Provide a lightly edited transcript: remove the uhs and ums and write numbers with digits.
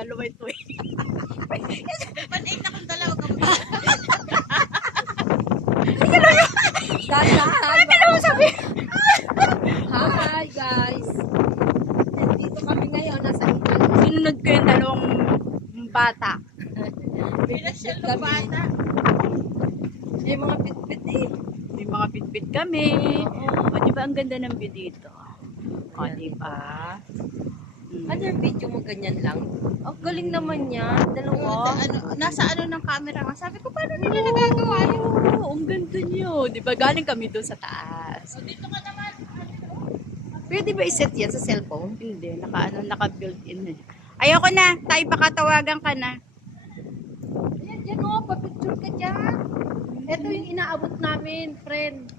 dalawa ito eh. Pan-8 akong dalawa ka mo. Hi guys. Dito kami ngayon nasa Italy. Sinunod ko yung dalawang bata. Pinasyal ng bata. May mga bit-bit eh. May mga bitbit kami. O, di ba ang ganda ng view dito? O, di ba? Ano yung video mo ganyan lang? Ang galing naman yan. Dalawa. Nasa ano ng camera nga. Sabi ko, paano nila nagagawa yun? Oo, ang ganda niyo. Di ba galing kami doon sa taas? So, dito ka naman. Pwede ba iset yan sa cellphone? Hindi, naka-built-in na. Ayoko na. Tayo baka tawagan ka na. Ayan, dyan o. Papicture ka dyan. Ito yung inaabot namin, friend.